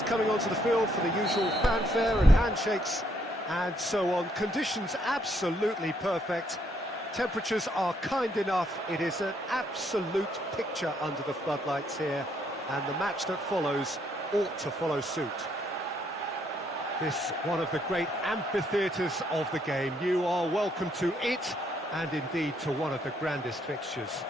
players coming onto the field for the usual fanfare and handshakes and so on. Conditions absolutely perfect. Temperatures are kind enough. It is an absolute picture under the floodlights here, and the match that follows ought to follow suit. This one of the great amphitheatres of the game. You are welcome to it, and indeed to one of the grandest fixtures.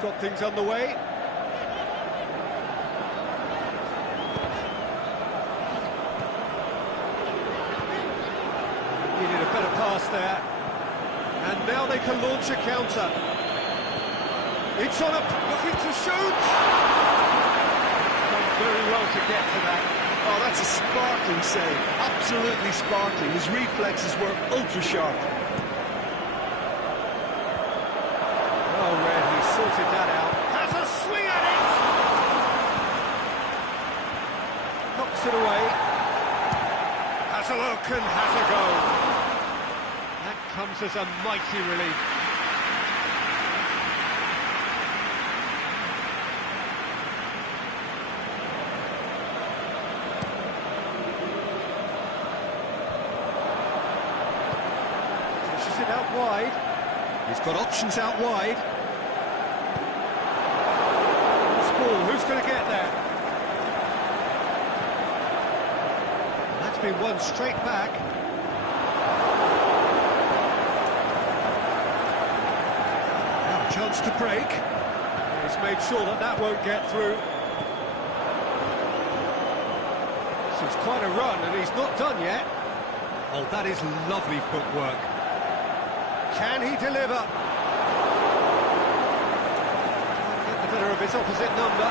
Got things underway. Needed a better pass there. And now they can launch a counter. It's on looking to shoot! Done very well to get to that. Oh, that's a sparkling save. Absolutely sparkling. His reflexes were ultra-sharp. Sorted that out. Has a swing at it! Knocks it away. Has a look and has a go. That comes as a mighty relief. Pushes it out wide. He's got options out wide. Who's going to get there? That's been won straight back. Now a chance to break. He's made sure that that won't get through. This is quite a run, and he's not done yet. Oh, that is lovely footwork. Can he deliver? Of his opposite number.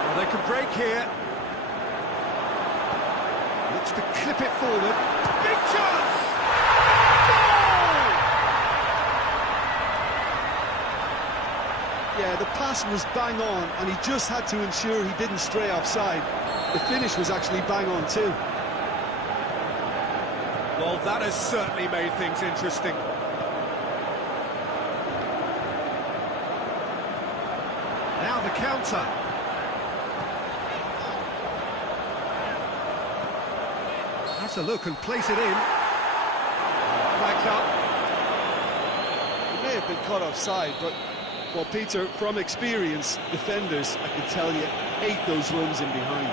Well, they can break here. Looks to clip it forward. Big chance! Goal! Yeah, the pass was bang on, and he just had to ensure he didn't stray offside. The finish was actually bang on too. Well, that has certainly made things interesting. Now the counter. Has a look and place it in. Flags up. He may have been caught offside, but, well, Peter, from experience, defenders, I can tell you, hate those runs in behind.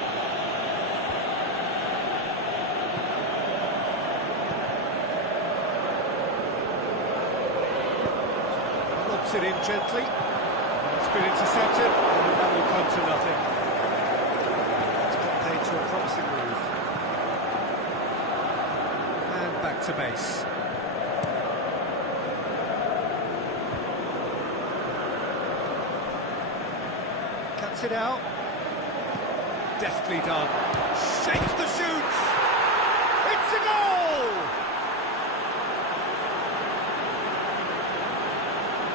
Lobs it in gently. It's been intercepted, and that will come to nothing. It's got paid to a promising move. And back to base. Cuts it out. Deftly done. Shakes the shoots! It's a goal!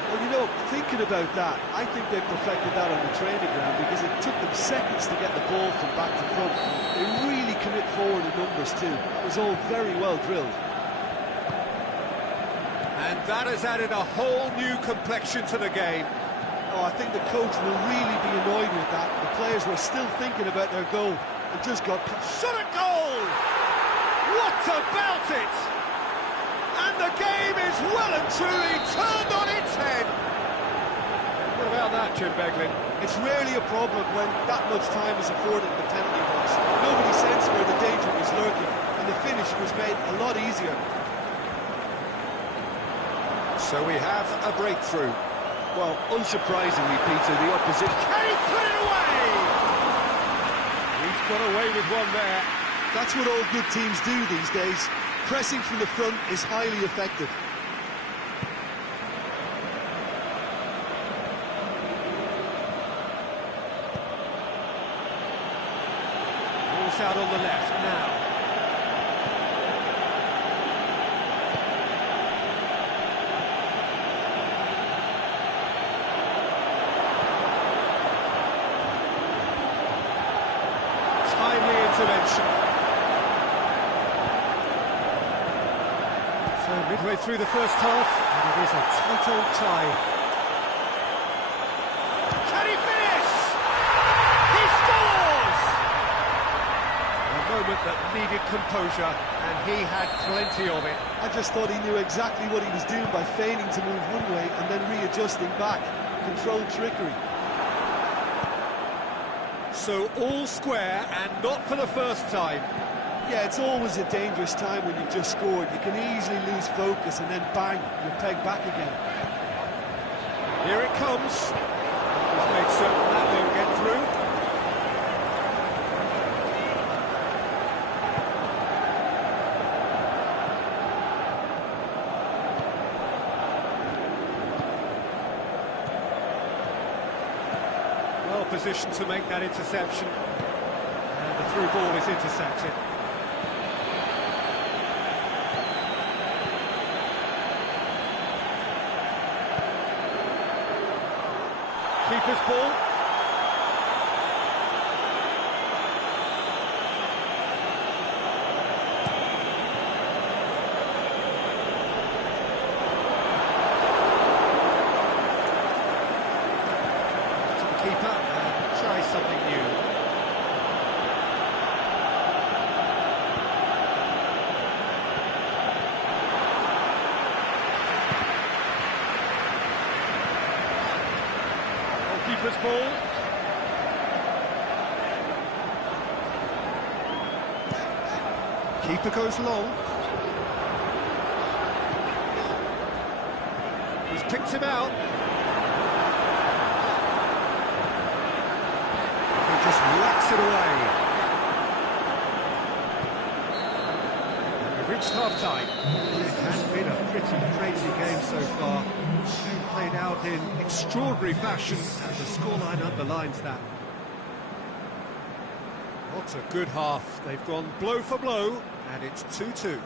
Well, you know, thinking about that, I think they perfected that on the training ground because it took them seconds to get the ball from back to front. They really commit forward in numbers too. It was all very well drilled. And that has added a whole new complexion to the game. Oh, I think the coach will really be annoyed with that. The players were still thinking about their goal and just got... Shot a goal! What about it? And the game is well and truly turned on its head. What about that, Jim Beglin? It's rarely a problem when that much time is afforded in the penalty box. Nobody sensed where the danger was lurking, and the finish was made a lot easier. So we have a breakthrough. Well, unsurprisingly, Peter, the opposition... Can he put it away? He's got away with one there. That's what all good teams do these days. Pressing from the front is highly effective. Ball's out on the left now. Timely intervention. So midway through the first half, and it is a tight old tie. Can he finish? He scores! A moment that needed composure, and he had plenty of it. I just thought he knew exactly what he was doing by feigning to move one way and then readjusting back. Controlled trickery. So all square, and not for the first time. Yeah, it's always a dangerous time when you've just scored. You can easily lose focus and then bang, you're pegged back again. Here it comes. He's made certain that won't get through. Well positioned to make that interception. And the through ball is intercepted. Keeper's ball. To the keeper and try something new. Keeper's ball. Keeper goes long. He's picked him out. He just whacks it away. We've reached half-time. It has been a pretty crazy game so far. Played out in extraordinary fashion, and the scoreline underlines that. What a good half. They've gone blow for blow, and it's 2-2.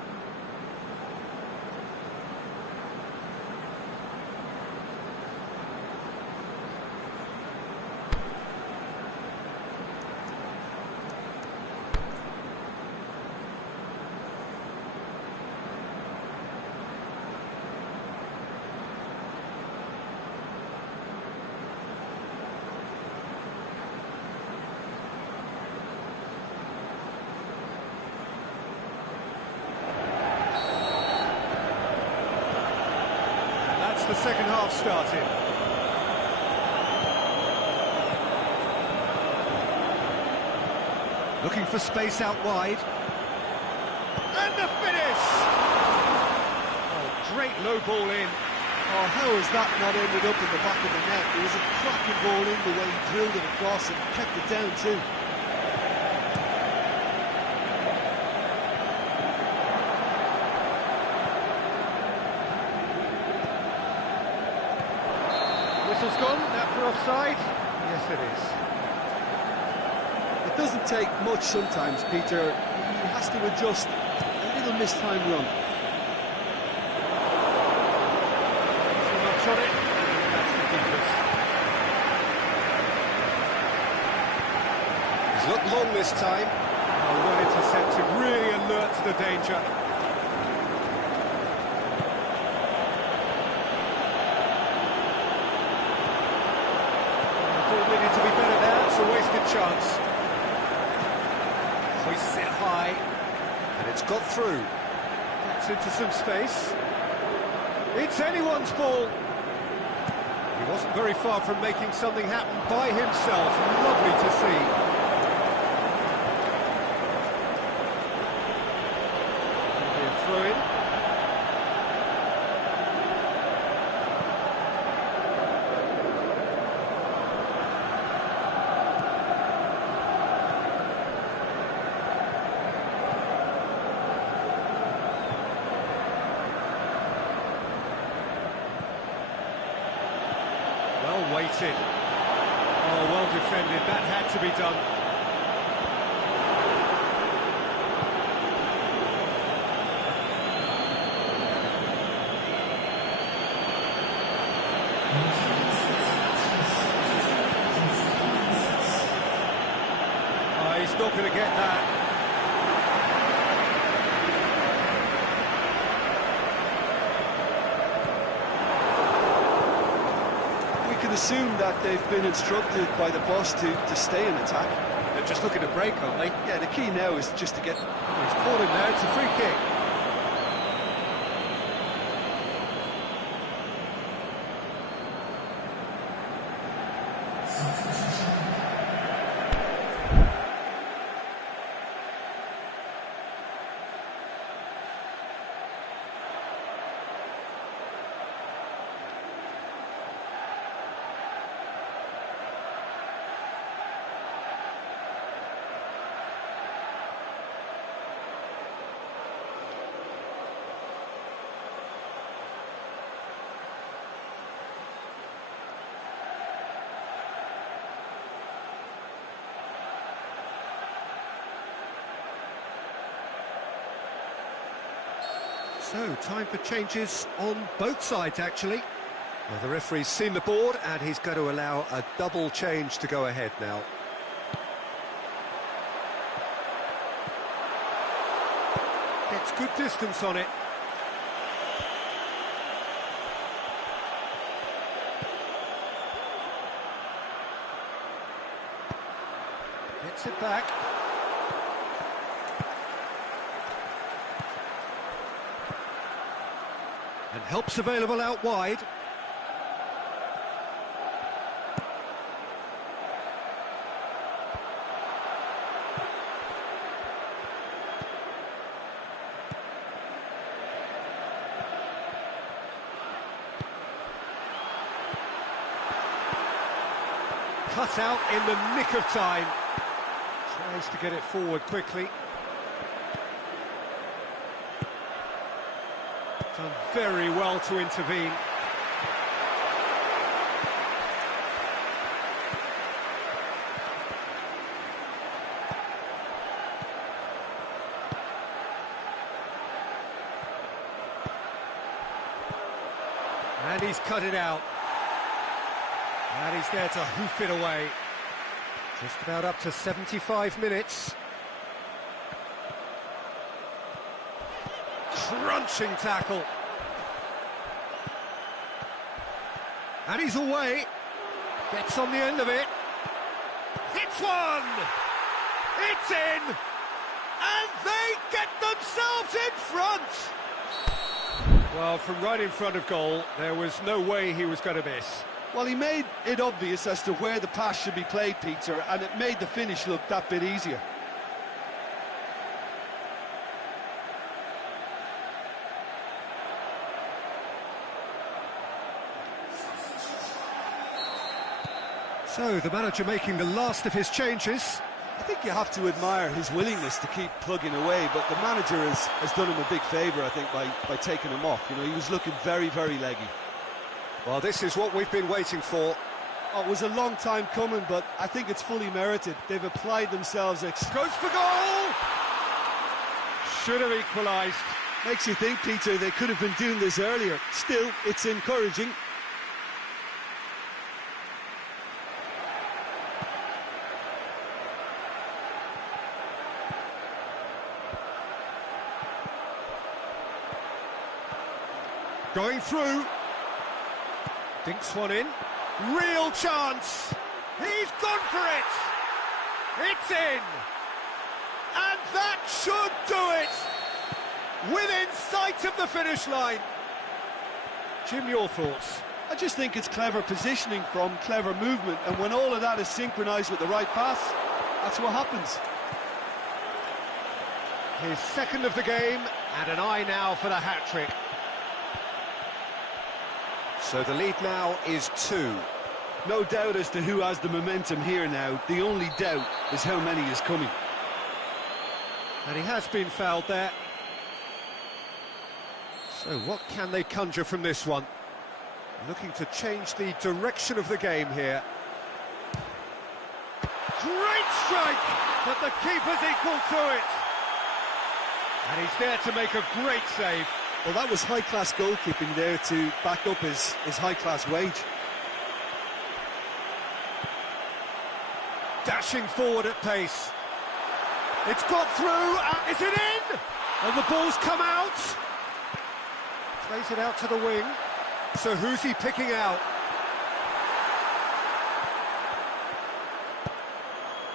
The second half started. Looking for space out wide. And the finish! Oh, great low ball in. Oh, how has that not ended up in the back of the net? It was a cracking ball in the way he drilled it across and kept it down too. Whistle's gone, that for offside? Yes, it is. It doesn't take much sometimes, Peter. He has to adjust a little mistimed run. Too much on it, and that's the keeper's. He's looked long this time. Oh, well intercepted, really alert to the danger. Needed to be better there, it's a wasted chance. Hoists it high, and it's got through. Gets into some space. It's anyone's ball. He wasn't very far from making something happen by himself. Lovely to see. It'll be a throw-in. Well weighted. Oh, well defended. That had to be done. Oh, he's not going to get that. Assume that they've been instructed by the boss to stay in attack. They're just looking to break, aren't they? Yeah, the key now is just to get... Oh, he's caught him there, it's a free kick. So, time for changes on both sides, actually. Well, the referee's seen the board, and he's going to allow a double change to go ahead now. Gets good distance on it. Gets it back. And help's available out wide. Cut out in the nick of time. Tries to get it forward quickly. Done very well to intervene. And he's cut it out. And he's there to hoof it away. Just about up to 75 minutes. Crunching tackle. And he's away. Gets on the end of it. Hits one! It's in! And they get themselves in front! Well, from right in front of goal, there was no way he was going to miss. Well, he made it obvious as to where the pass should be played, Peter, and it made the finish look that bit easier. So, the manager making the last of his changes. I think you have to admire his willingness to keep plugging away, but the manager has done him a big favour, I think, by taking him off. You know, he was looking very, very leggy. Well, this is what we've been waiting for. Oh, it was a long time coming, but I think it's fully merited. They've applied themselves... Goes for goal! Should have equalised. Makes you think, Peter, they could have been doing this earlier. Still, it's encouraging. Going through. Dinks one in. Real chance. He's gone for it. It's in. And that should do it. Within sight of the finish line. Jim, your thoughts? I just think it's clever positioning from clever movement, and when all of that is synchronised with the right pass, that's what happens. His second of the game, and an eye now for the hat-trick. So the lead now is 2. No doubt as to who has the momentum here now. The only doubt is how many is coming. And he has been fouled there. So what can they conjure from this one? Looking to change the direction of the game here. Great strike, but the keeper's equal to it. And he's there to make a great save. Well, that was high-class goalkeeping there to back up his high-class wage. Dashing forward at pace. It's got through, is it in? And the ball's come out. Plays it out to the wing. So who's he picking out?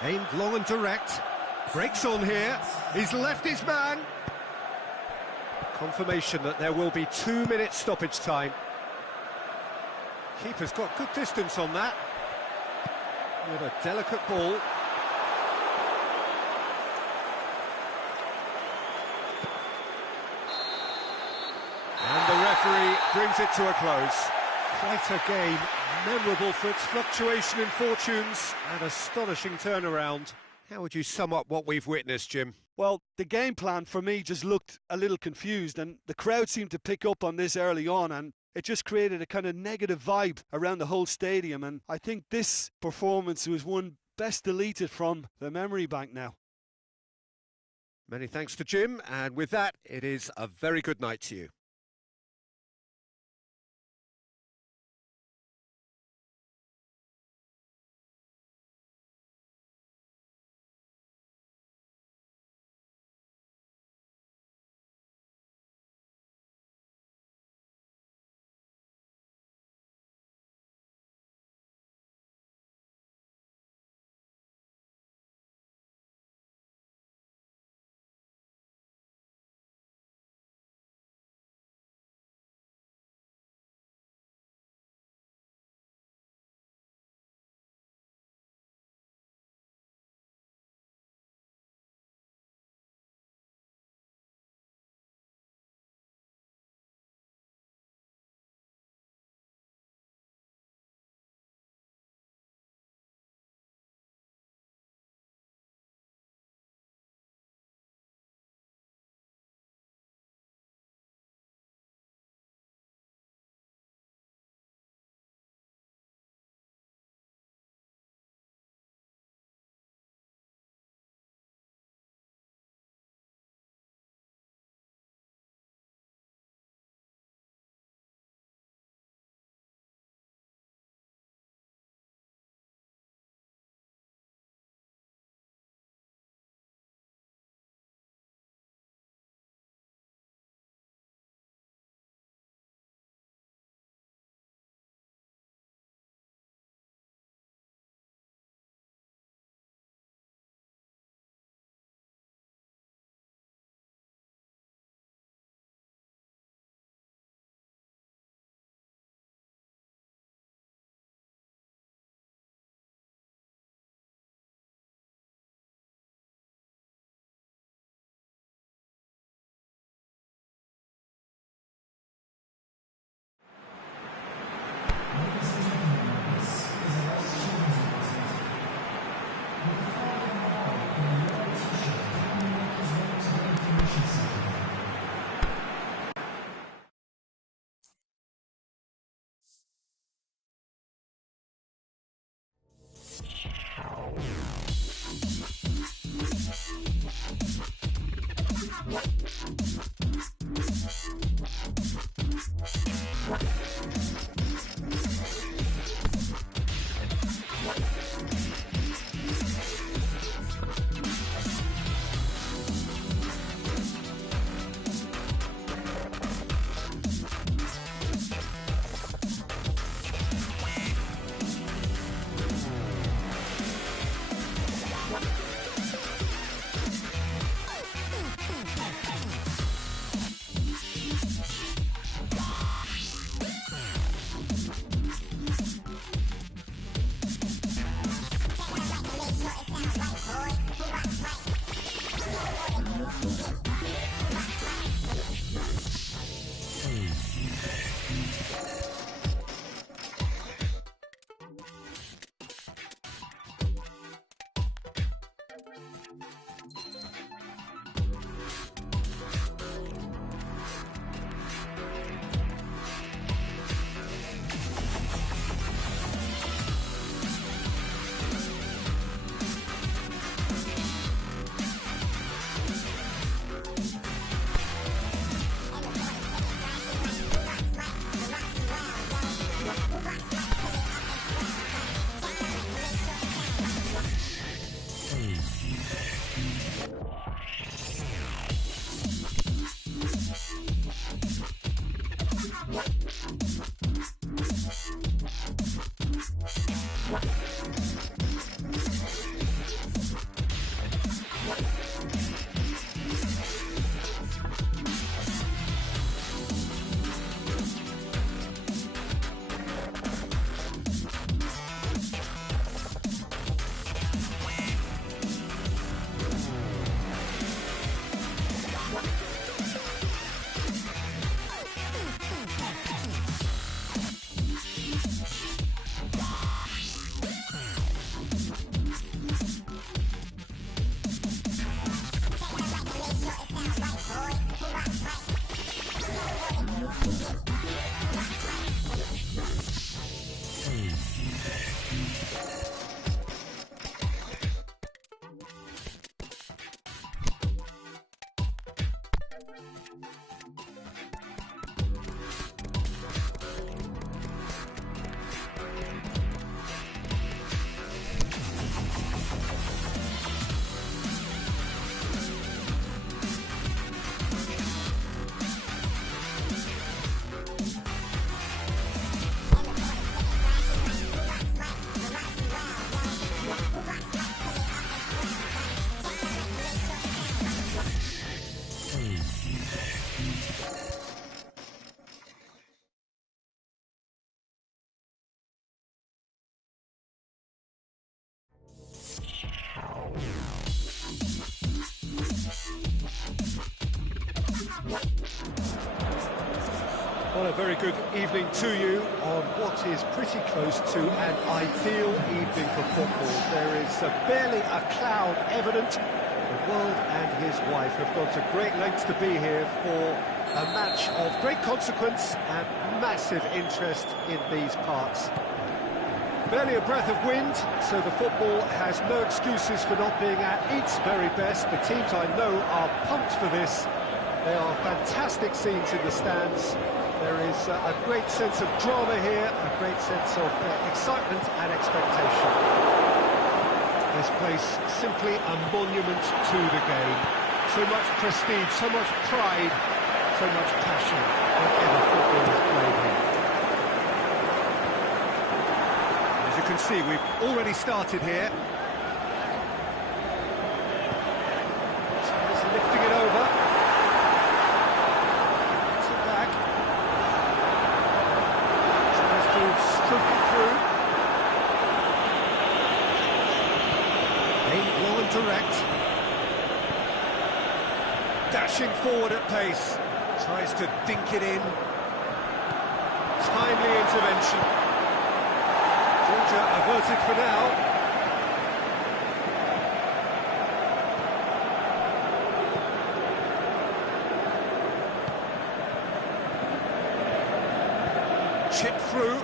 Aimed long and direct. Breaks on here. He's left his man. Confirmation that there will be 2 minutes stoppage time. Keeper's got good distance on that. With a delicate ball. And the referee brings it to a close. Quite a game, memorable for its fluctuation in fortunes and astonishing turnaround. How would you sum up what we've witnessed, Jim? Well, the game plan for me just looked a little confused, and the crowd seemed to pick up on this early on, and it just created a kind of negative vibe around the whole stadium, and I think this performance was one best deleted from the memory bank now. Many thanks to Jim, and with that, it is a very good night to you. Well, a very good evening to you on what is pretty close to an ideal evening for football. There is barely a cloud evident. The world and his wife have gone to great lengths to be here for a match of great consequence and massive interest in these parts. Barely a breath of wind, so the football has no excuses for not being at its very best. The teams I know are pumped for this. There are fantastic scenes in the stands. There is a great sense of drama here, a great sense of excitement and expectation. This place simply a monument to the game. So much prestige, so much pride, so much passion whenever football is played here. As you can see, we've already started here. He's lifting it over. Stroke it through. Aimed low and direct. Dashing forward at pace. Tries to dink it in. Timely intervention. Georgia averted for now. Chip through.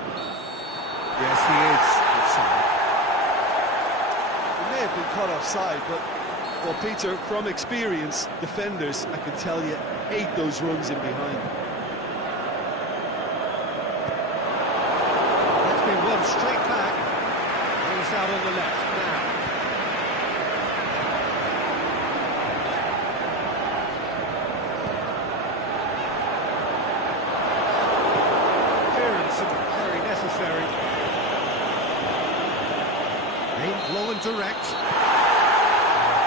Yes, he is offside. He may have been caught offside, but, well, Peter, from experience, defenders, I can tell you, hate those runs in behind. That's been run straight back. He's out on the left now. Clearance very necessary. Aimed low and direct.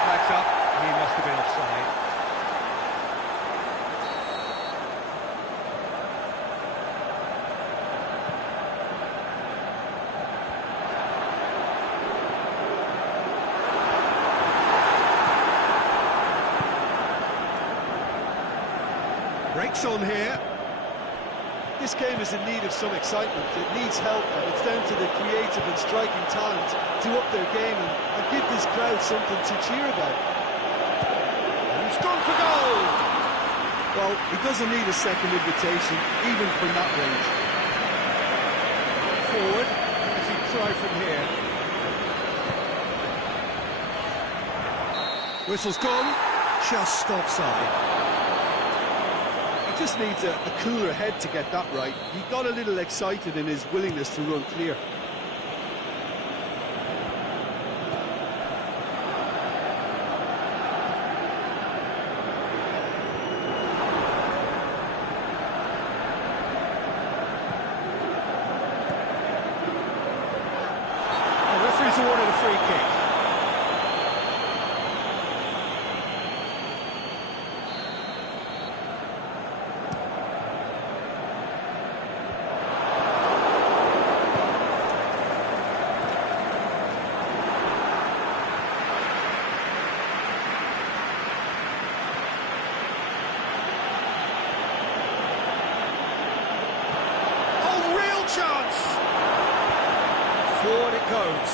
Flags up, he must have been offside. Breaks on here. This game is in need of some excitement. It needs help, and it's down to the creative and striking talent to up their game and give this crowd something to cheer about. And he's gone for goal! Well, he doesn't need a second invitation, even from that range. Forward, as he try from here. Whistle's gone, just offside. He just needs a cooler head to get that right. He got a little excited in his willingness to run clear. He's awarded a free kick. Chance! Forward it goes.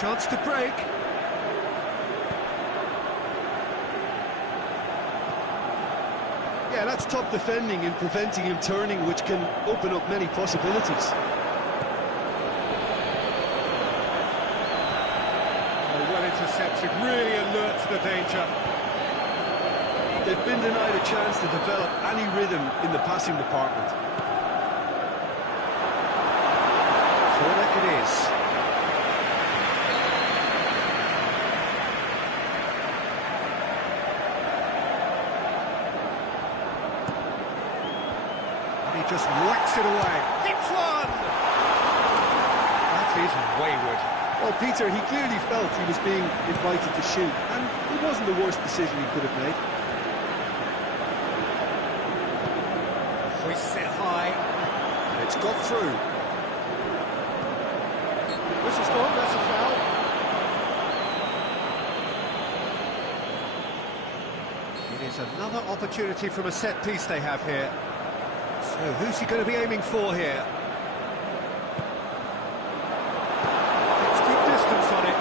Chance to break. Yeah, that's top defending and preventing him turning, which can open up many possibilities. Oh, well intercepted, really alert to the danger. They've been denied a chance to develop any rhythm in the passing department. Corner it is. He just whacks it away. Hits one! That is wayward. Well, Peter, he clearly felt he was being invited to shoot, and it wasn't the worst decision he could have made. Hoists it high, and it's got through. Whistle's gone, that's a foul. It is another opportunity from a set piece they have here. So who's he going to be aiming for here? It's good distance on it.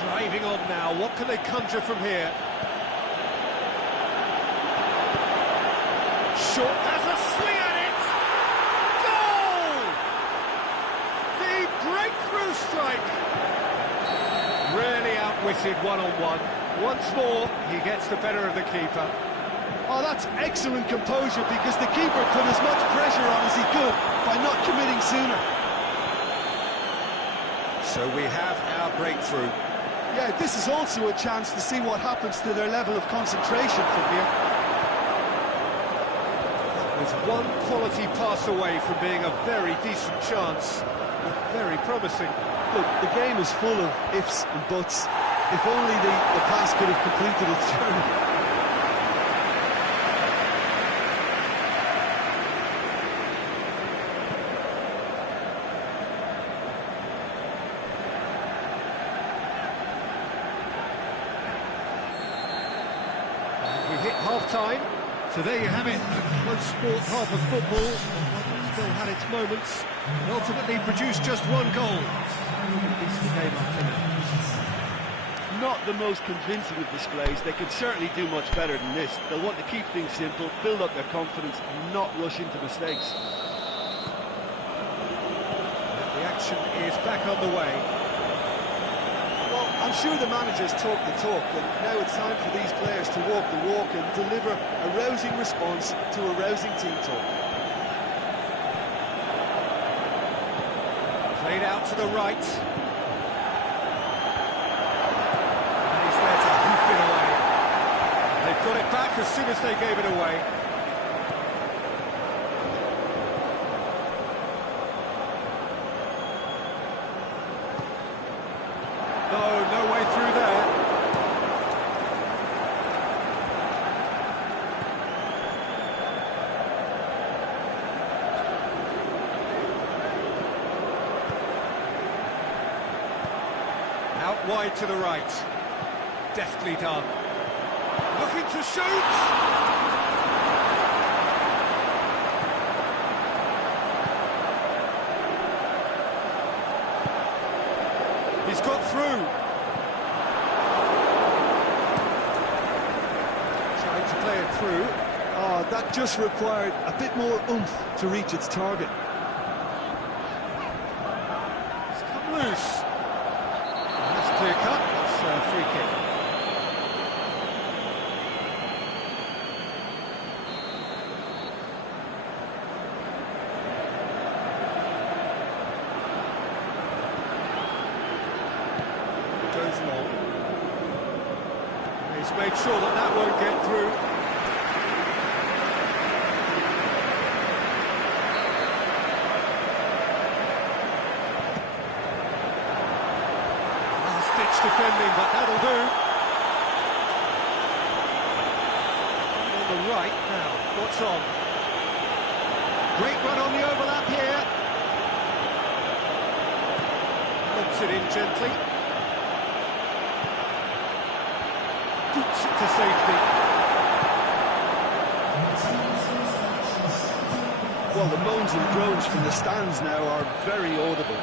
Driving on now, what can they conjure from here? Short has a swing at it! Goal! The breakthrough strike! Really outwitted one-on-one. Once more, he gets the better of the keeper. Oh, that's excellent composure, because the keeper put as much pressure on as he could by not committing sooner. So we have our breakthrough. Yeah, this is also a chance to see what happens to their level of concentration from here. There's one quality pass away from being a very decent chance. Very promising. Look, the game is full of ifs and buts. If only the pass could have completed its journey. And we hit half-time, so there you have it. One sport, half of football. Still had its moments, and ultimately produced just one goal. Piece of the game up to now. Not the most convincing of displays. They could certainly do much better than this. They'll want to keep things simple, build up their confidence, and not rush into mistakes. And the action is back on the way. Well, I'm sure the managers talk the talk, and now it's time for these players to walk the walk and deliver a rousing response to a rousing team talk. Played out to the right. Got it back as soon as they gave it away. No way through there. Out wide to the right. Deftly done. Looking to shoot! He's got through. Trying to play it through. Oh, that just required a bit more oomph to reach its target. made sure that that won't get through. Last-ditch defending, but that'll do. On the right now, what's on? Great run on the overlap here. Lobs it in gently. Boots it to safety. Well, the moans and groans from the stands now are very audible.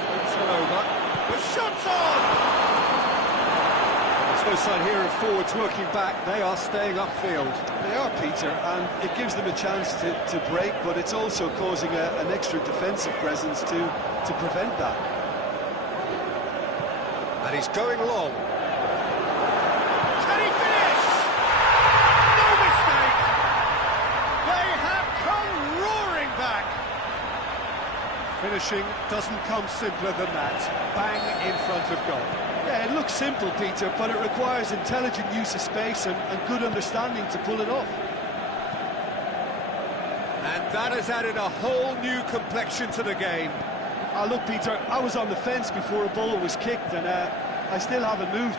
Floats one over. The shot's on! There's no sign here of forwards working back. They are staying upfield. They are, Peter, and it gives them a chance to break, but it's also causing an extra defensive presence to prevent that. And he's going long. Can he finish? No mistake! They have come roaring back! Finishing doesn't come simpler than that. Bang in front of goal. Yeah, it looks simple, Peter, but it requires intelligent use of space and good understanding to pull it off. And that has added a whole new complexion to the game. Look, Peter, I was on the fence before a ball was kicked, and I still haven't moved.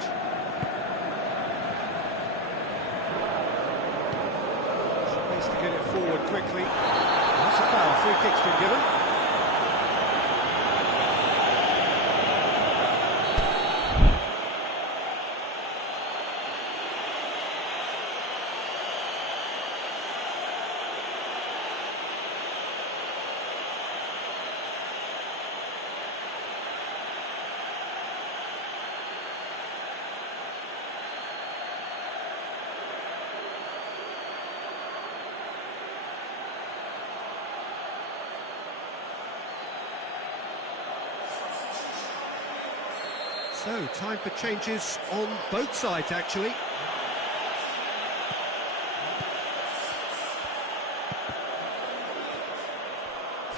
Needs to get it forward quickly. That's a foul. Free kick's been given. So, time for changes on both sides, actually.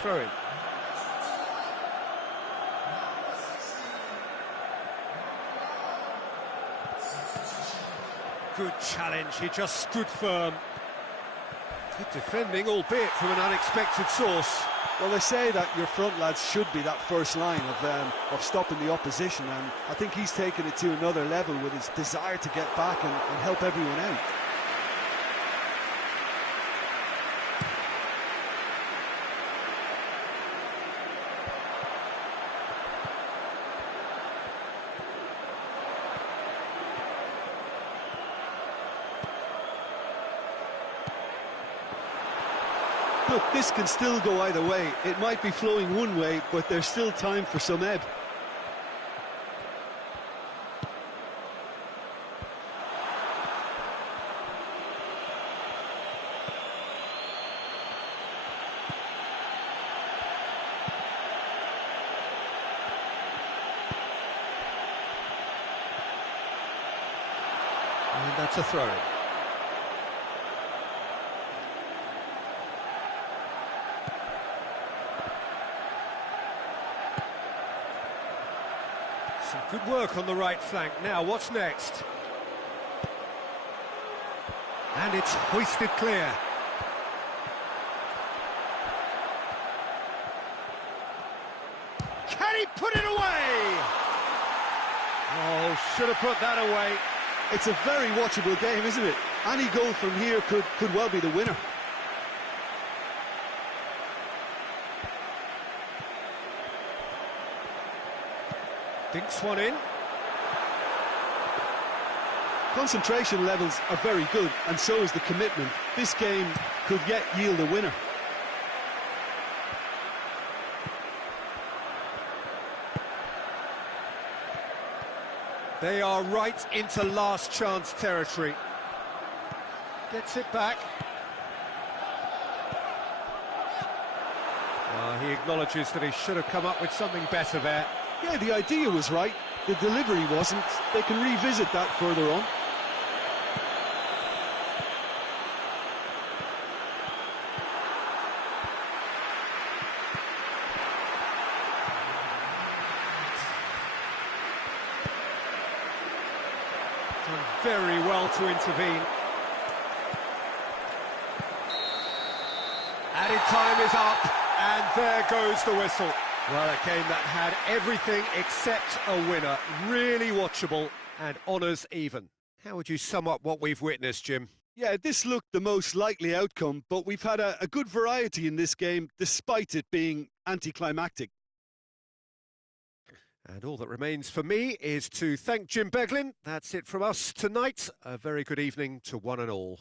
Throw in. Good challenge, he just stood firm. Good defending, albeit from an unexpected source. Well, they say that your front lads should be that first line of stopping the opposition, and I think he's taken it to another level with his desire to get back and help everyone out. Look, this can still go either way. It might be flowing one way, but there's still time for some ebb. And that's a throw. Some good work on the right flank. Now, what's next? And it's hoisted clear. Can he put it away? Oh, should have put that away. It's a very watchable game, isn't it? Any goal from here could well be the winner. Dinks one in. Concentration levels are very good, and so is the commitment. This game could yet yield a winner. They are right into last chance territory. Gets it back. He acknowledges that he should have come up with something better there. Yeah, the idea was right, the delivery wasn't. They can revisit that further on. very well to intervene. Added time is up, and there goes the whistle. Well, a game that had everything except a winner. Really watchable and honours even. How would you sum up what we've witnessed, Jim? Yeah, this looked the most likely outcome, but we've had a good variety in this game, despite it being anticlimactic. And all that remains for me is to thank Jim Beglin. That's it from us tonight. A very good evening to one and all.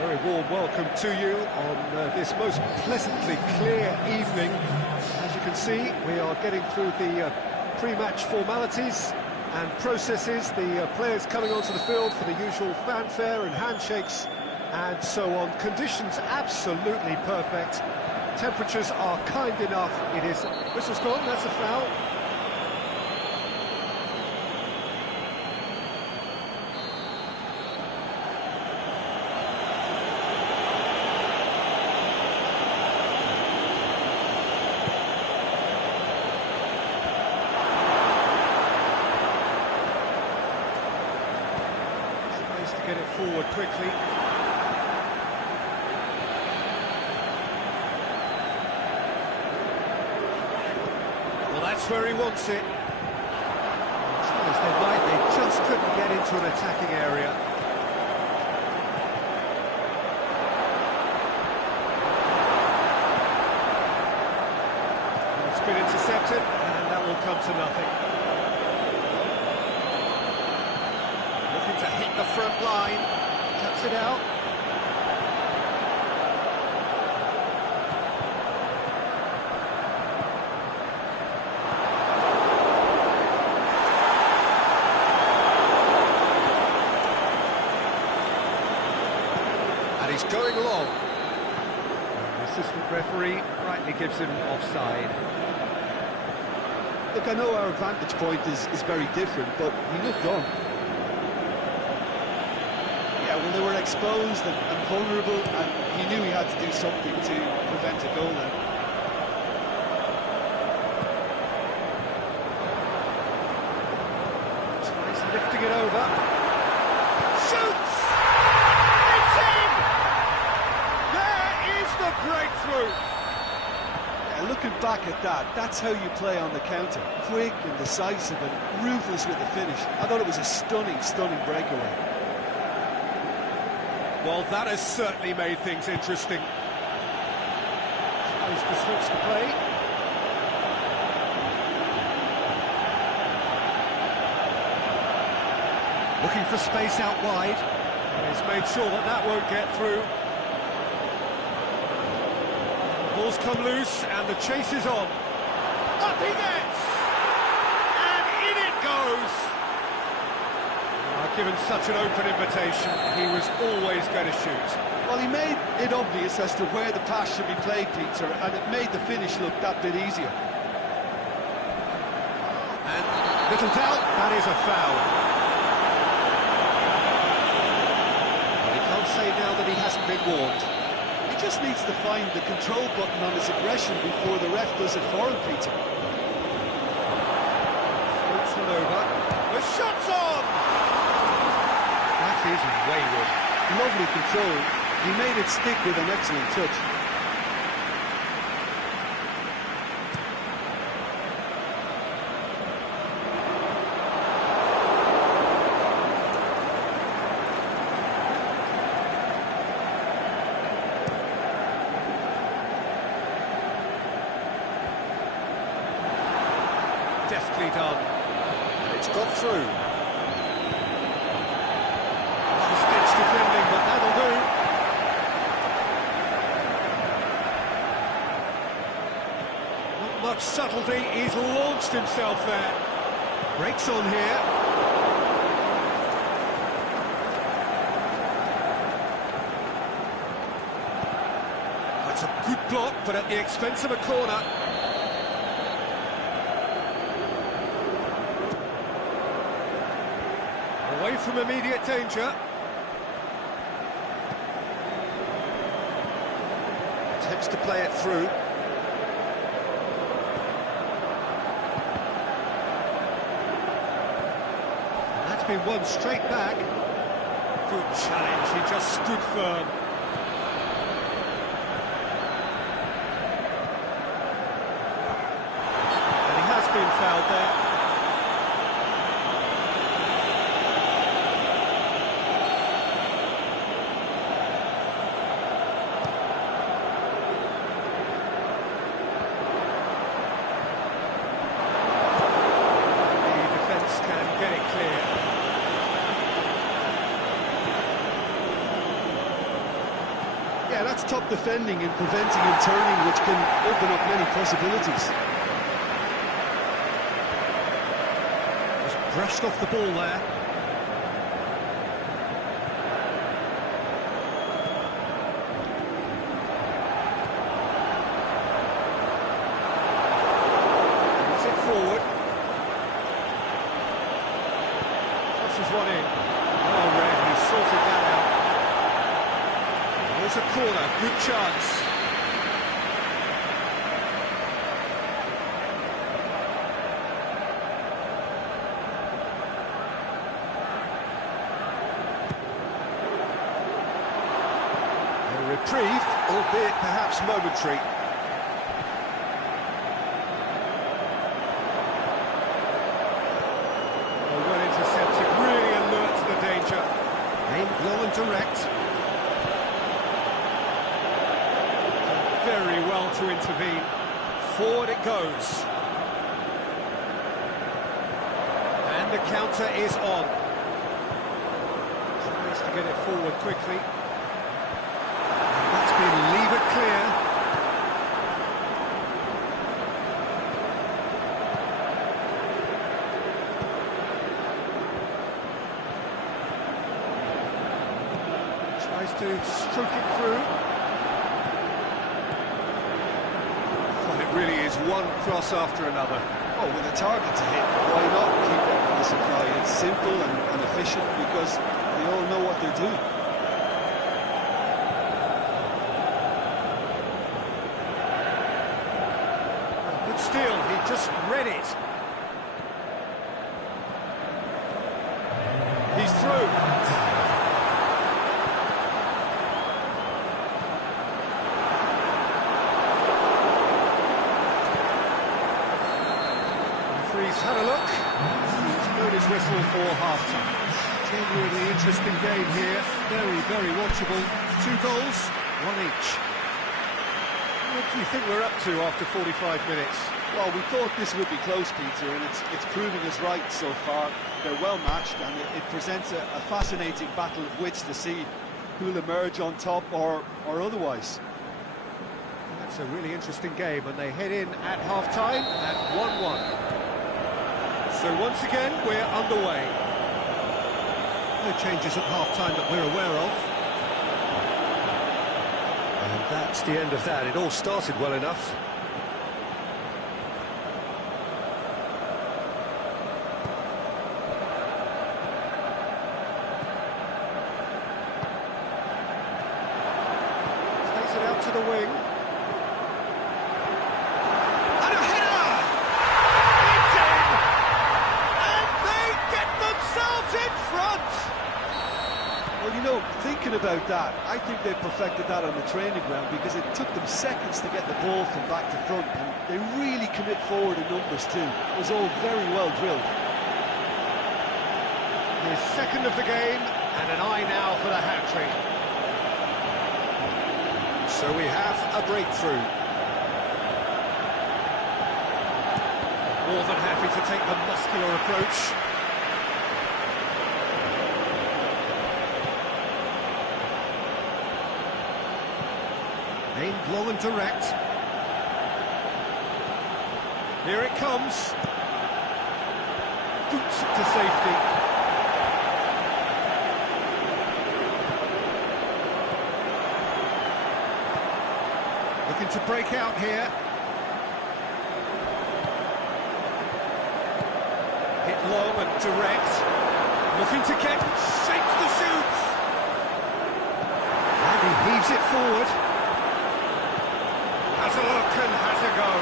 Very warm welcome to you on this most pleasantly clear evening. As you can see, we are getting through the pre-match formalities and processes, the players coming onto the field for the usual fanfare and handshakes and so on. Conditions absolutely perfect. Temperatures are kind enough. It is... Whistle's gone, that's a foul. Get it forward quickly. Well, that's where he wants it. Try as they might, they just couldn't get into an attacking area. It's been intercepted, and that will come to nothing. To hit the front line, cuts it out. And he's going long. The assistant referee rightly gives him offside. Look, I know our vantage point is very different, but he looked on. Well, they were exposed and vulnerable, and he knew he had to do something to prevent a goal then. Tries lifting it over. Shoots! It's in! There is the breakthrough! Yeah, looking back at that, that's how you play on the counter. Quick and decisive and ruthless with the finish. I thought it was a stunning, stunning breakaway. Well, that has certainly made things interesting. Tries to switch the play. Looking for space out wide. He's made sure that that won't get through. The ball's come loose and the chase is on. Up he gets! And in it goes! Given such an open invitation, he was always going to shoot. Well, he made it obvious as to where the pass should be played, Peter, and it made the finish look that bit easier. And little doubt, that is a foul. Well, he can't say now that he hasn't been warned. He just needs to find the control button on his aggression before the ref does it for him, Peter. Floats one over. The shot's on! That is wayward. Lovely control. He made it stick with an excellent touch. Deftly done. And it's got through. Defending, but that'll do. Not much subtlety, he's launched himself there. Breaks on here. That's a good block, but at the expense of a corner. Away from immediate danger. Attempts to play it through. And that's been won straight back. Good challenge, he just stood firm. And he has been fouled there. Yeah, that's top defending and preventing him turning, which can open up many possibilities. Just brushed off the ball there. Puts it forward. Crosses one in. Oh, Red, he sorted that out. Here's a corner, good chance. A reprieve, albeit perhaps momentary. Oh, well intercepted, really alert to the danger. Aimed low and direct. Very well to intervene. Forward it goes. And the counter is on. Tries to get it forward quickly. And that's been levered clear. Tries to stroke it through. Really is one cross after another. Oh, with a target to hit, why not keep up with the supply? It's simple and efficient because they all know what they're doing. But still, he just read it. He's through. He's had a look. He's blown his whistle for half-time. Genuinely interesting game here. Very, very watchable. 2 goals, 1 each. What do you think we're up to after 45 minutes? Well, we thought this would be close, Peter, and it's proving us right so far. They're well matched, and it presents a fascinating battle of wits to see who'll emerge on top or otherwise. That's a really interesting game, and they head in at half-time at 1-1. So once again, we're underway. No changes at half-time that we're aware of. And that's the end of that. It all started well enough. Takes it out to the wing. Well, you know, thinking about that, I think they perfected that on the training ground because it took them seconds to get the ball from back to front, and they really commit forward in numbers too. It was all very well drilled. His second of the game, and an eye now for the hat-trick. So we have a breakthrough. More than happy to take the muscular approach. Aimed low and direct. Here it comes. Boots it to safety. Looking to break out here. Hit low and direct. Looking to get, shapes the shoots. And he heaves it forward. Has a look and has a go.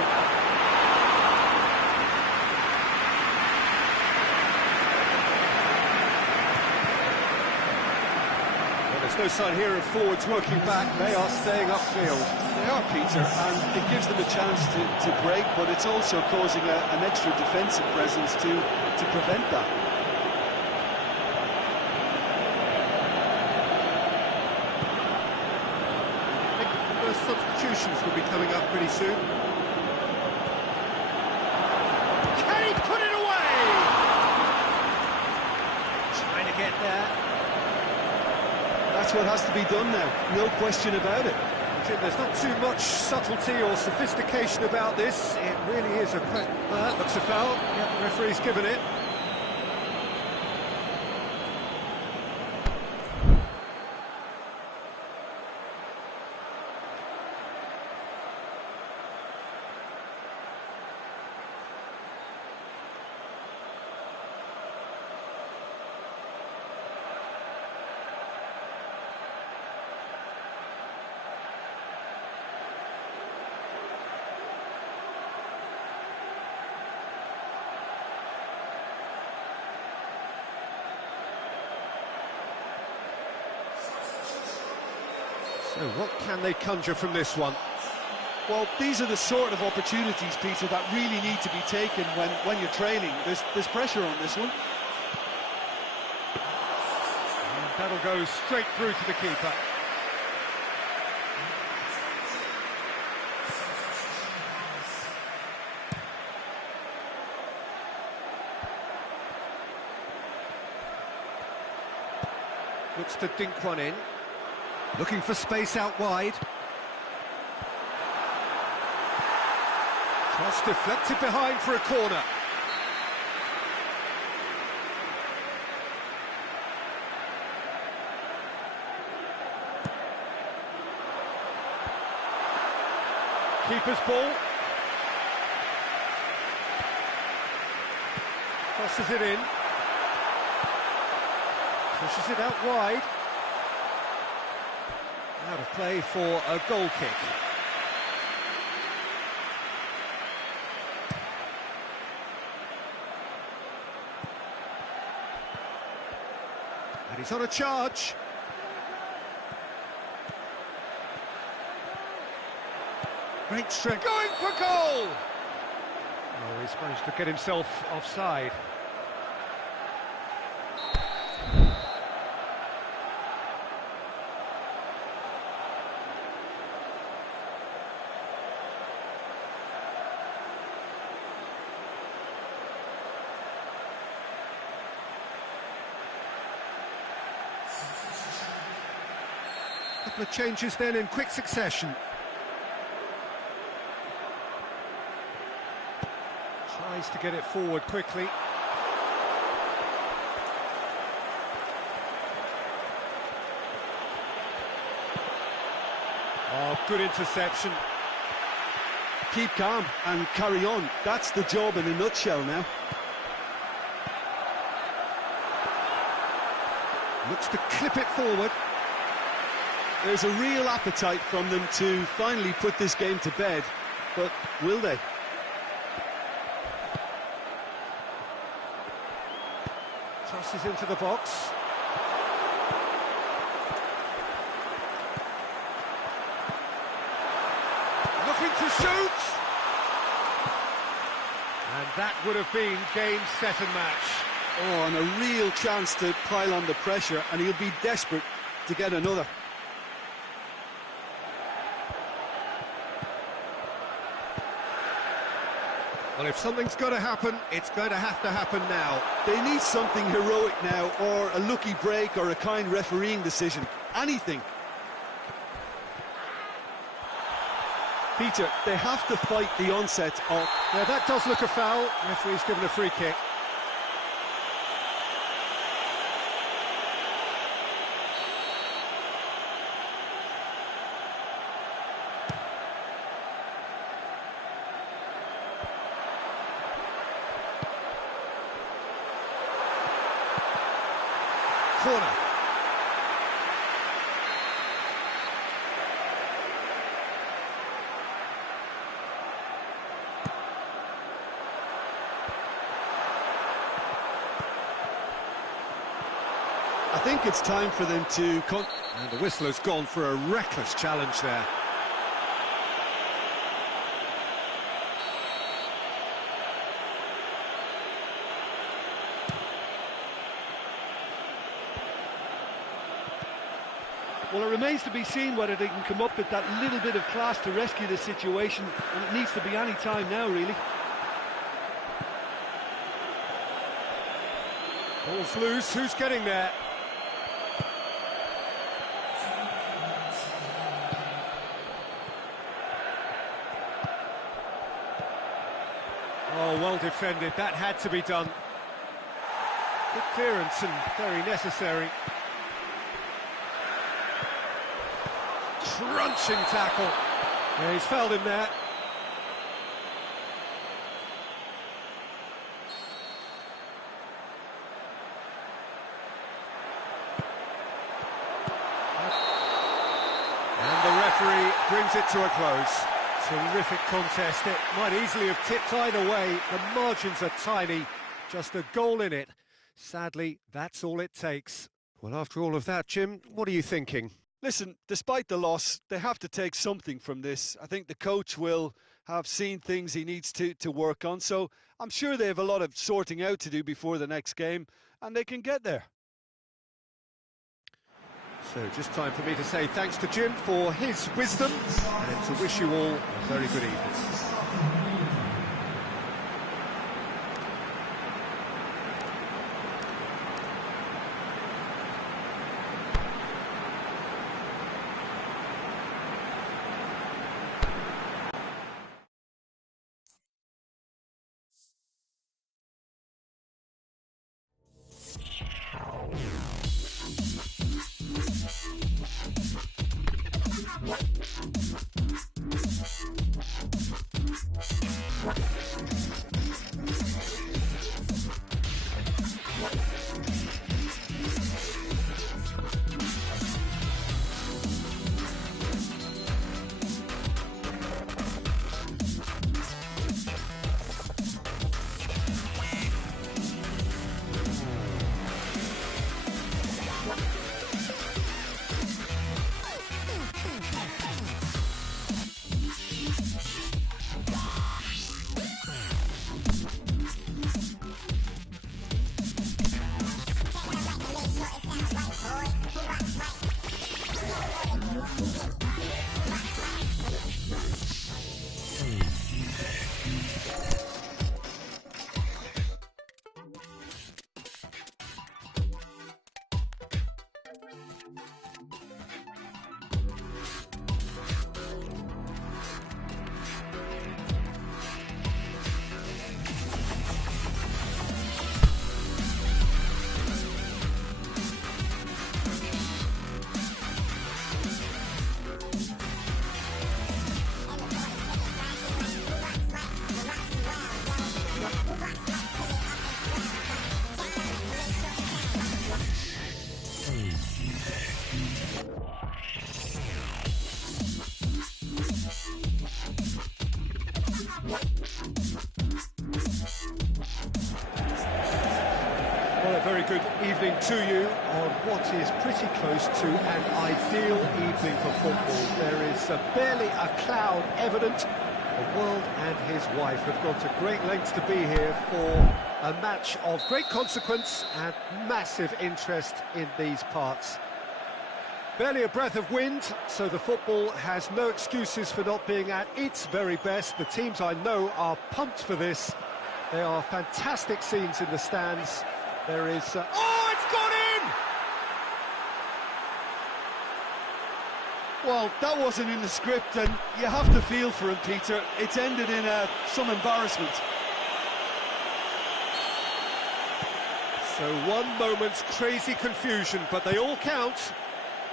Well, there's no sign here of forwards working back. They are staying upfield. They are, Peter, and it gives them a chance to break, but it's also causing an extra defensive presence to prevent that. Substitutions will be coming up pretty soon. Can he put it away? Trying to get there. That's what has to be done now, no question about it. Jim, there's not too much subtlety or sophistication about this. It really is a... That looks a foul. Yeah, the referee's given it. So what can they conjure from this one? Well, these are the sort of opportunities, Peter, that really need to be taken when you're training. There's pressure on this one. And that'll go straight through to the keeper. Looks to dink one in. Looking for space out wide. Cross deflected behind for a corner. Keeper's ball. Crosses it in. Pushes it out wide. Out of play for a goal kick. And he's on a charge. Great strength. Going for goal! Oh, he's managed to get himself offside. Couple of changes then in quick succession. Tries to get it forward quickly. Oh, good interception. Keep calm and carry on. That's the job in a nutshell now. Looks to clip it forward. There's a real appetite from them to finally put this game to bed, but will they? Tosses into the box. Looking to shoot! And that would have been game, set and match. Oh, and a real chance to pile on the pressure, and he'll be desperate to get another. Well, if something's got to happen, it's going to happen now. They need something heroic now, or a lucky break, or a kind refereeing decision. Anything. Peter, they have to fight the onset of... Yeah, that does look a foul. Referee's given a free kick. Corner. I think it's time for them to... And the whistle has gone for a reckless challenge there. Well, it remains to be seen whether they can come up with that little bit of class to rescue the situation, and it needs to be any time now, really. Ball's loose, who's getting there? Oh, well defended, that had to be done. Good clearance and very necessary. Crunching tackle. Yeah, he's fouled him there. And the referee brings it to a close. Terrific contest. It might easily have tipped either way. The margins are tiny. Just a goal in it. Sadly, that's all it takes. Well, after all of that, Jim, what are you thinking? Listen, despite the loss, they have to take something from this. I think the coach will have seen things he needs to work on. So I'm sure they have a lot of sorting out to do before the next game, and they can get there. So just time for me to say thanks to Jim for his wisdom and to wish you all a very good evening. Well, a very good evening to you on what is pretty close to an ideal evening for football. There is barely a cloud evident. The world and his wife have gone to great lengths to be here for a match of great consequence and massive interest in these parts. Barely a breath of wind, so the football has no excuses for not being at its very best. The teams I know are pumped for this. There are fantastic scenes in the stands. There is... oh, it's gone in! Well, that wasn't in the script, and you have to feel for him, Peter. It's ended in some embarrassment. So one moment's crazy confusion, but they all count.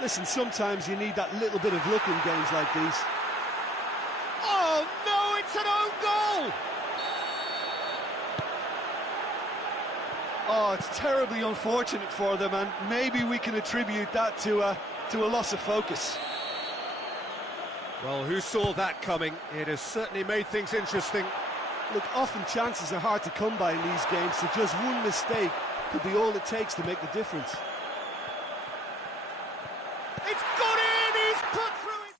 Listen, sometimes you need that little bit of luck in games like these. Oh, no, it's an own goal! Oh, it's terribly unfortunate for them, and maybe we can attribute that to a loss of focus. Well, who saw that coming? It has certainly made things interesting. Look, often chances are hard to come by in these games, so just one mistake could be all it takes to make the difference. It's got in! He's put through it!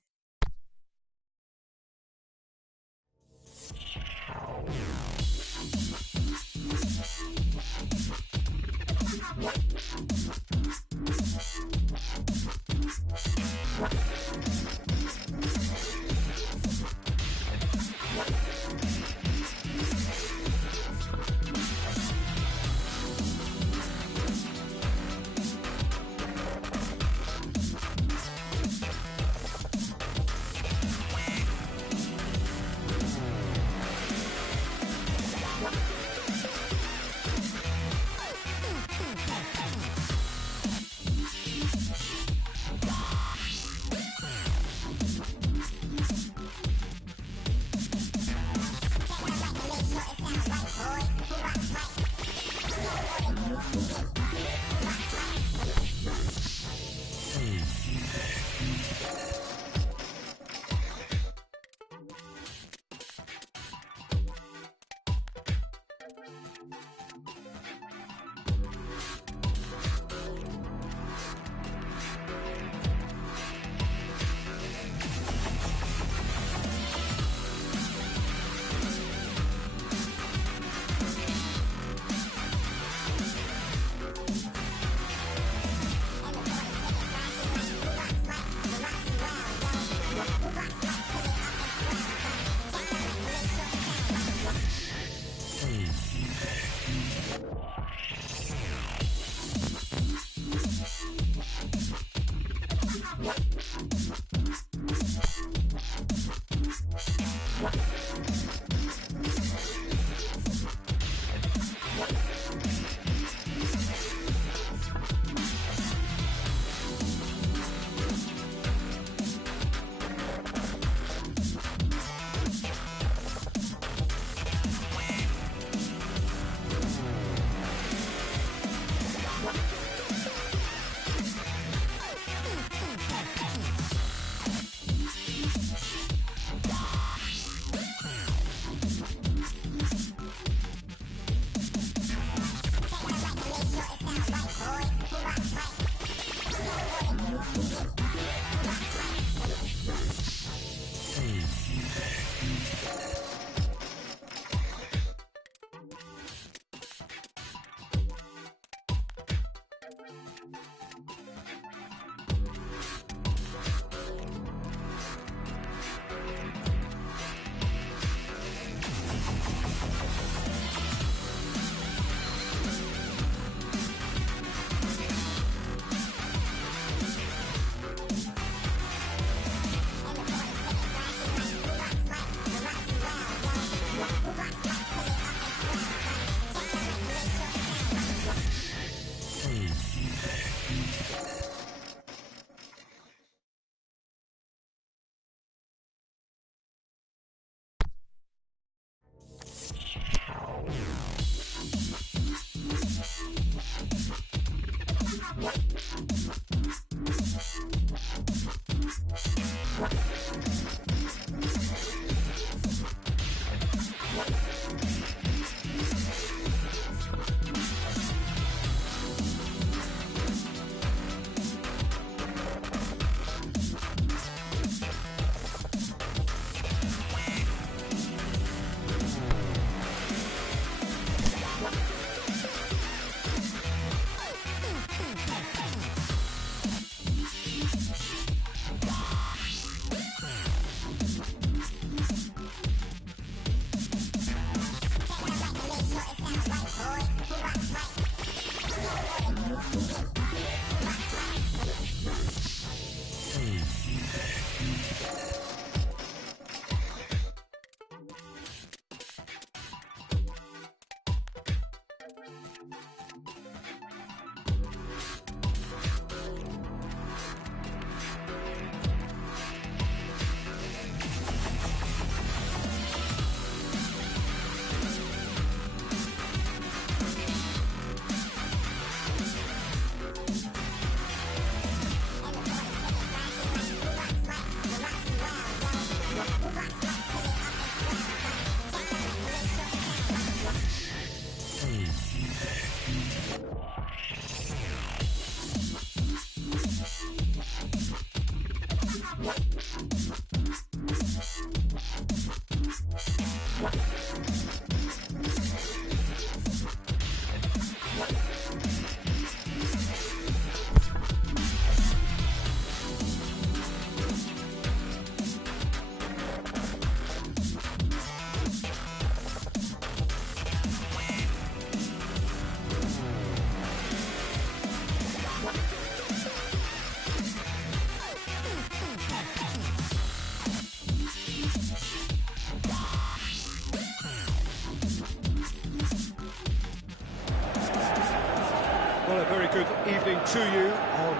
Well, a very good evening to you on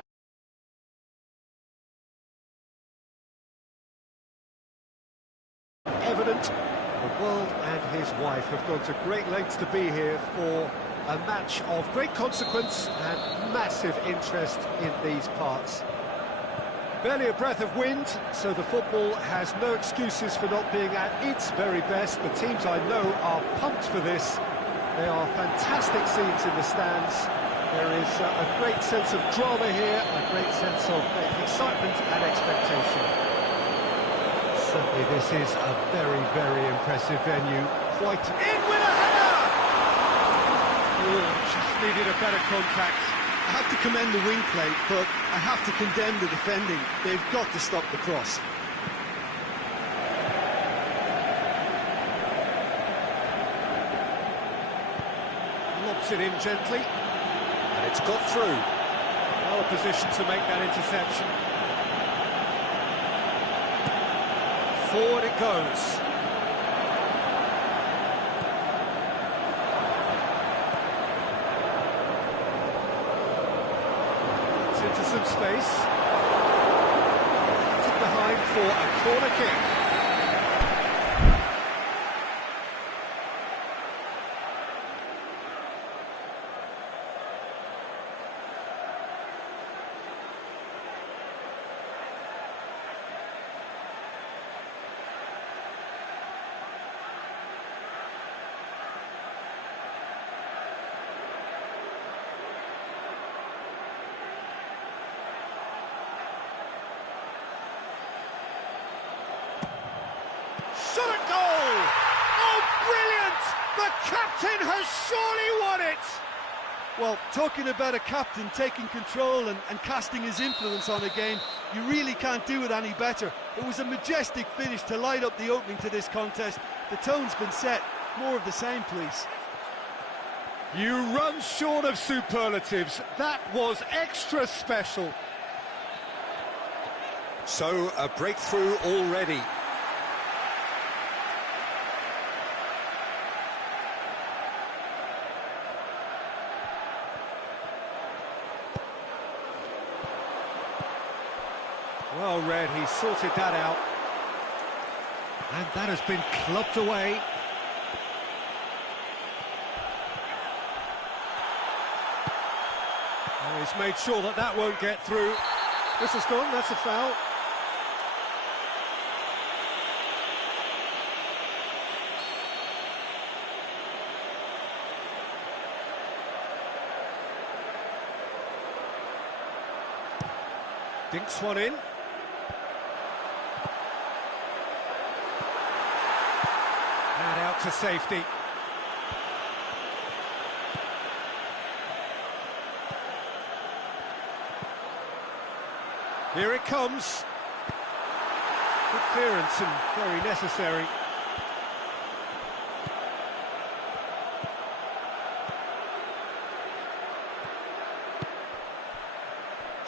evident. The world and his wife have gone to great lengths to be here for a match of great consequence and massive interest in these parts. Barely a breath of wind, so the football has no excuses for not being at its very best. The teams I know are pumped for this. They are fantastic scenes in the stands. There is a great sense of drama here, a great sense of excitement and expectation. Certainly this is a very, very impressive venue. Quite in with a header! Oh, just needed a better contact. I have to commend the wing play, but I have to condemn the defending. They've got to stop the cross. Lobs it in gently, and it's got through. Well positioned to make that interception. forward it goes. It's into some space. It's behind for a corner kick. Shot at goal! Oh, brilliant! The captain has surely won it! Well, talking about a captain taking control and casting his influence on a game, you really can't do it any better. It was a majestic finish to light up the opening to this contest. The tone's been set. More of the same, please. You run short of superlatives. That was extra special. So, a breakthrough already. Well read, he sorted that out. And that has been clubbed away. And he's made sure that that won't get through. This has gone, that's a foul. Dinks one in. And out to safety. Here it comes. Good clearance and very necessary.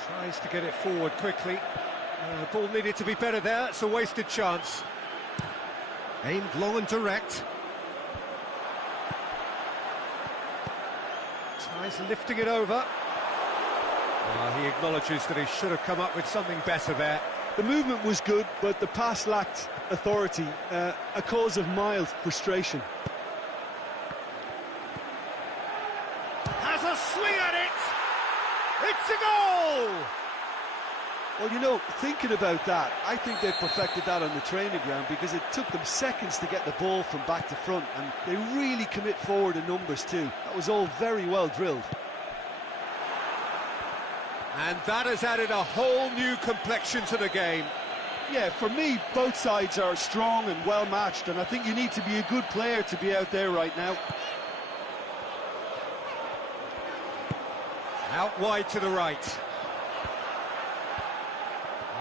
Tries to get it forward quickly. The ball needed to be better there. It's a wasted chance. Aimed long and direct. Tries lifting it over. He acknowledges that he should have come up with something better there. The movement was good, but the pass lacked authority, a cause of mild frustration. Has a swing at it! It's a goal! Well, you know, thinking about that, I think they perfected that on the training ground because it took them seconds to get the ball from back to front, and they really commit forward in numbers too. That was all very well drilled. And that has added a whole new complexion to the game. Yeah, for me, both sides are strong and well matched, and I think you need to be a good player to be out there right now. Out wide to the right.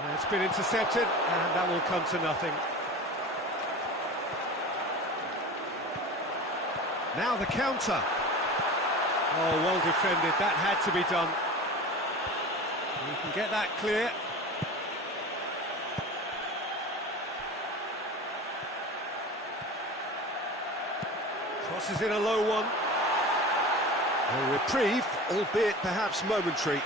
And it's been intercepted, and that will come to nothing. Now the counter. Oh, well defended. That had to be done. You can get that clear. Crosses in a low one. A reprieve, albeit perhaps momentary.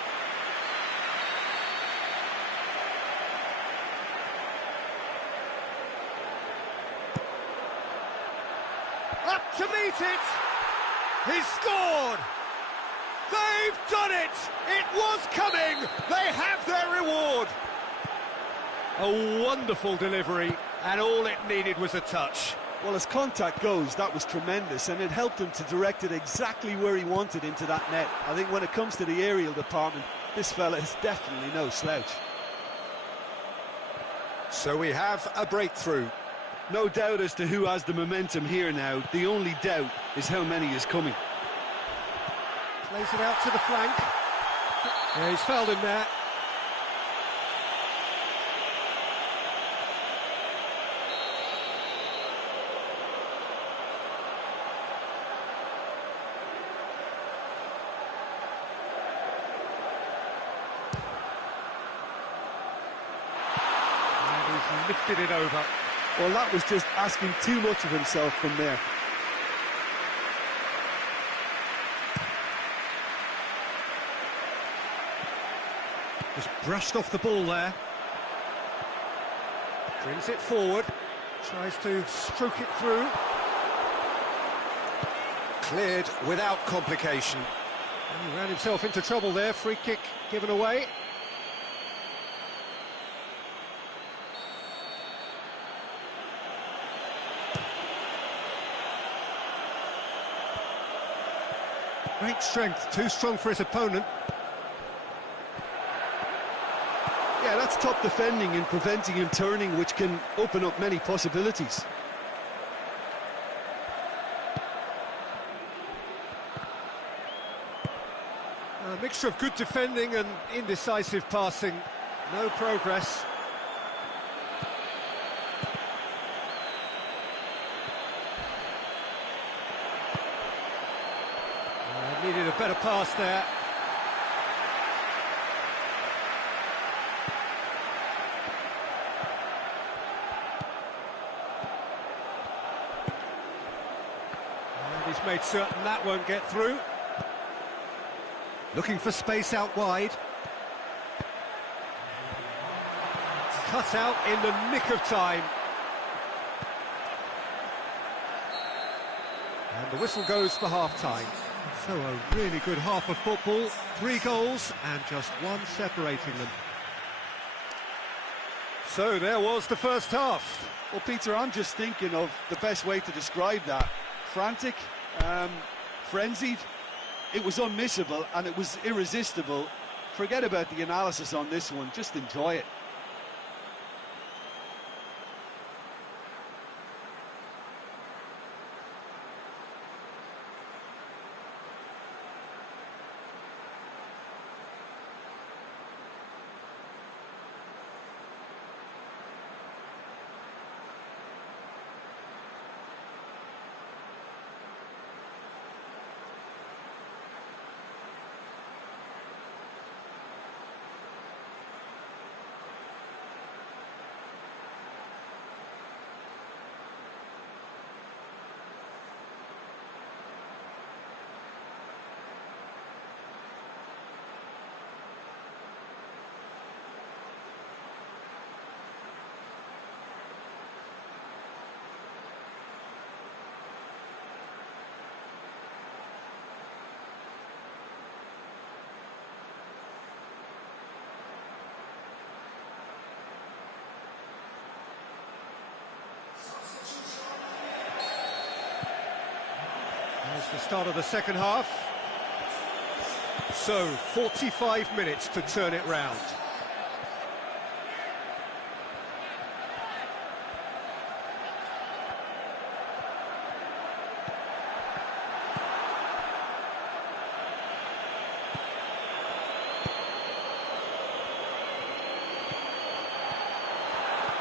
Up to meet it! He's scored! They've done it! It was coming! They have their reward! A wonderful delivery, and all it needed was a touch. Well, as contact goes, that was tremendous, and it helped him to direct it exactly where he wanted into that net. I think when it comes to the aerial department, this fella is definitely no slouch. So we have a breakthrough. No doubt as to who has the momentum here now. The only doubt is how many is coming. Plays it out to the flank. Yeah, he's fouled him there. And he's lifted it over. Well, that was just asking too much of himself from there. Just brushed off the ball there. Brings it forward. Tries to stroke it through. Cleared without complication. And he ran himself into trouble there. Free kick given away. Great strength, too strong for his opponent. Yeah, that's top defending and preventing him turning, which can open up many possibilities. A mixture of good defending and indecisive passing. No progress. Needed a better pass there. And he's made certain that won't get through. Looking for space out wide. Cut out in the nick of time. And the whistle goes for half-time. So a really good half of football, 3 goals and just one separating them. So there was the first half. Well, Peter, I'm just thinking of the best way to describe that. Frantic, frenzied. It was unmissable and it was irresistible. Forget about the analysis on this one, just enjoy it. There's the start of the second half. So, 45 minutes to turn it round.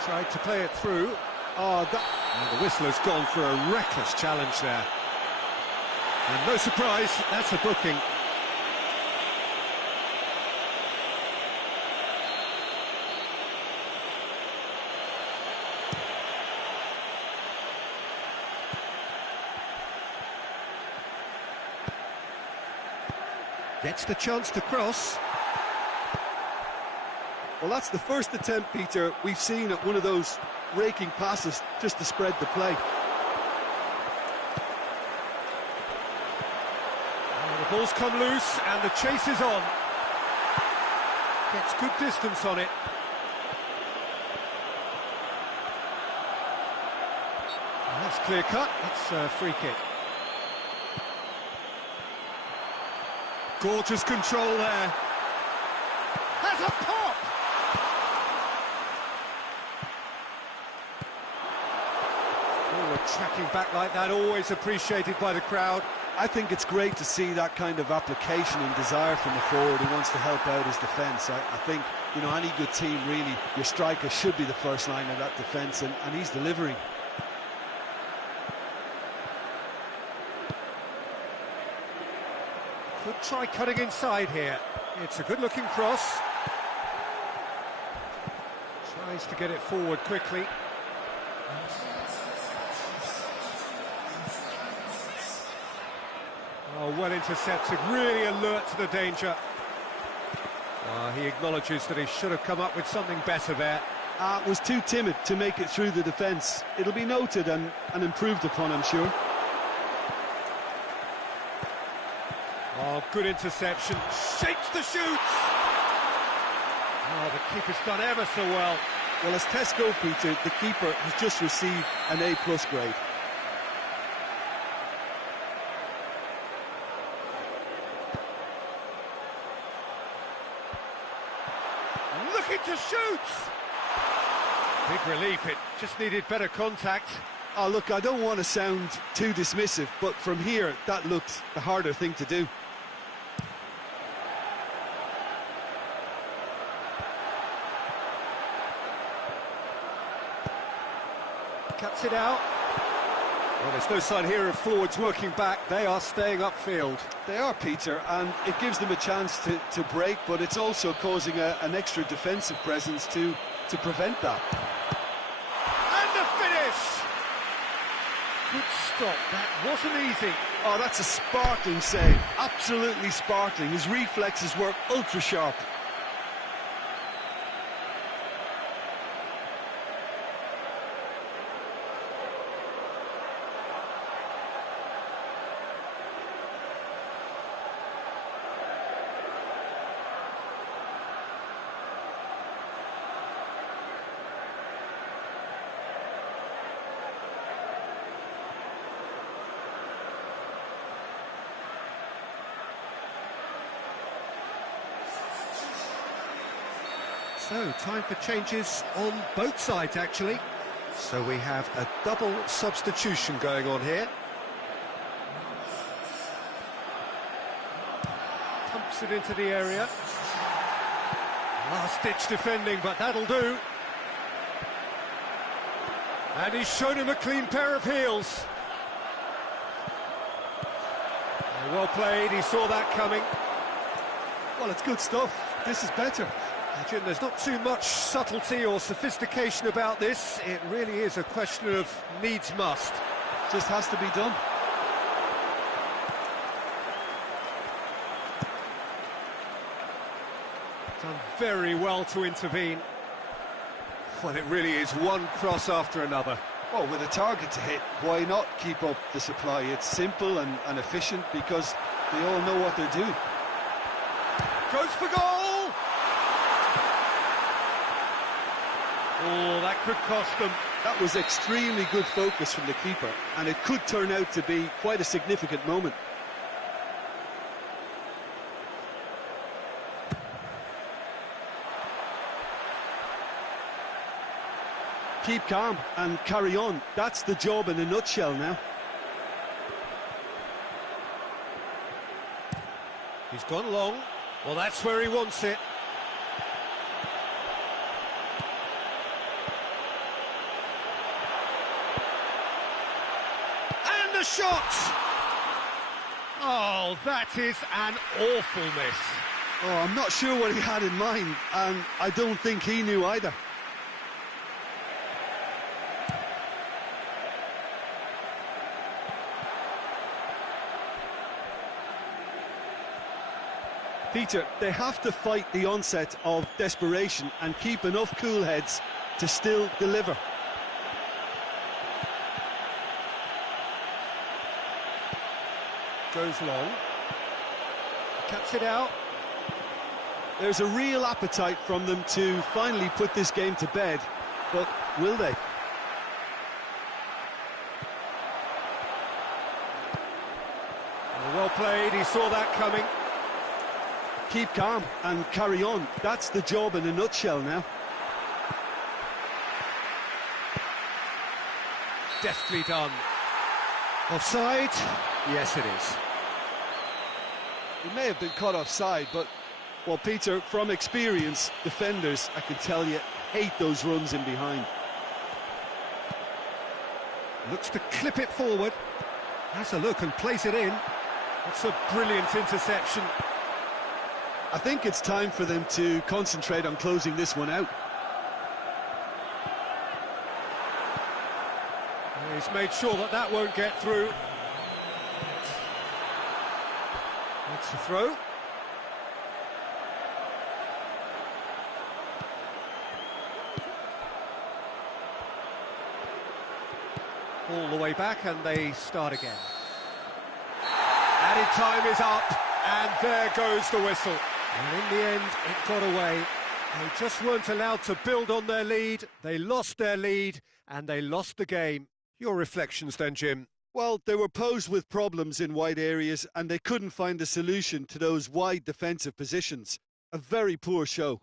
Tried to play it through. And the whistler's gone for a reckless challenge there. And no surprise, that's a booking. Gets the chance to cross. Well, that's the first attempt, Peter, we've seen at one of those raking passes just to spread the play. The ball's come loose and the chase is on. Gets good distance on it. And that's clear cut, it's a free kick. Gorgeous control there. Has a pop! Forward tracking back like that, always appreciated by the crowd. I think it's great to see that kind of application and desire from the forward who wants to help out his defence. I think, you know, any good team, really, your striker should be the first line of that defence, and he's delivering. Could try cutting inside here. It's a good-looking cross. Tries to get it forward quickly. Oh, well intercepted, really alert to the danger. He acknowledges that he should have come up with something better there. Was too timid to make it through the defence. It'll be noted and improved upon, I'm sure. Oh, good interception, shapes the shoots! Oh, the keeper's done ever so well. Well, as tests go, Peter, the keeper has just received an A+ grade. Looking to shoot! Big relief, it just needed better contact. Oh, look, I don't want to sound too dismissive, but from here, that looked the harder thing to do. Cuts it out. Well, there's no sign here of forwards working back. They are staying upfield. They are, Peter, and it gives them a chance to break, but it's also causing an extra defensive presence to prevent that. And the finish! Good stop, that wasn't easy. Oh, that's a sparkling save, absolutely sparkling. His reflexes were ultra sharp. So, time for changes on both sides, actually. So we have a double substitution going on here. Pumps it into the area. Last-ditch defending, but that'll do. And he's shown him a clean pair of heels. Well played, he saw that coming. Well, it's good stuff. This is better. Jim, there's not too much subtlety or sophistication about this. It really is a question of needs must. Just has to be done. Done very well to intervene. Well, it really is one cross after another. Well, with a target to hit, why not keep up the supply? It's simple and efficient because they all know what they're doing. Goes for goal! Oh, that could cost them. That was extremely good focus from the keeper, and it could turn out to be quite a significant moment. Keep calm and carry on. That's the job in a nutshell now. He's gone long. Well, that's where he wants it. And the shot! Oh, that is an awful miss. Oh, I'm not sure what he had in mind, and I don't think he knew either. Peter, they have to fight the onset of desperation and keep enough cool heads to still deliver. Goes long. Cuts it out. There's a real appetite from them to finally put this game to bed, but will they? Well played, he saw that coming. Keep calm and carry on. That's the job in a nutshell now. Deftly done. Offside? Yes, it is. He may have been caught offside, but, well, Peter, from experience, defenders, I can tell you, hate those runs in behind. Looks to clip it forward. Has a look and plays it in. That's a brilliant interception. I think it's time for them to concentrate on closing this one out. He's made sure that that won't get through. That's the throw. All the way back, and they start again. Added time is up, and there goes the whistle. And in the end, it got away. They just weren't allowed to build on their lead. They lost their lead, and they lost the game. Your reflections then, Jim? Well, they were posed with problems in wide areas, and they couldn't find a solution to those wide defensive positions. A very poor show.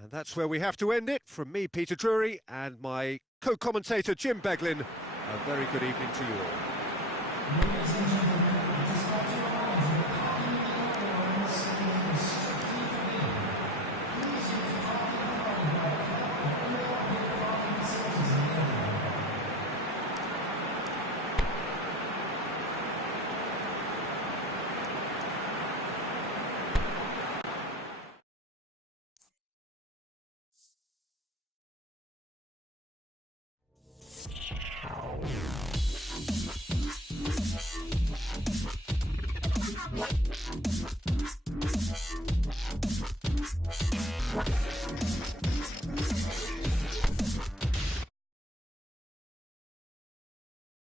And that's where we have to end it. From me, Peter Drury, and my co-commentator, Jim Beglin. A very good evening to you all.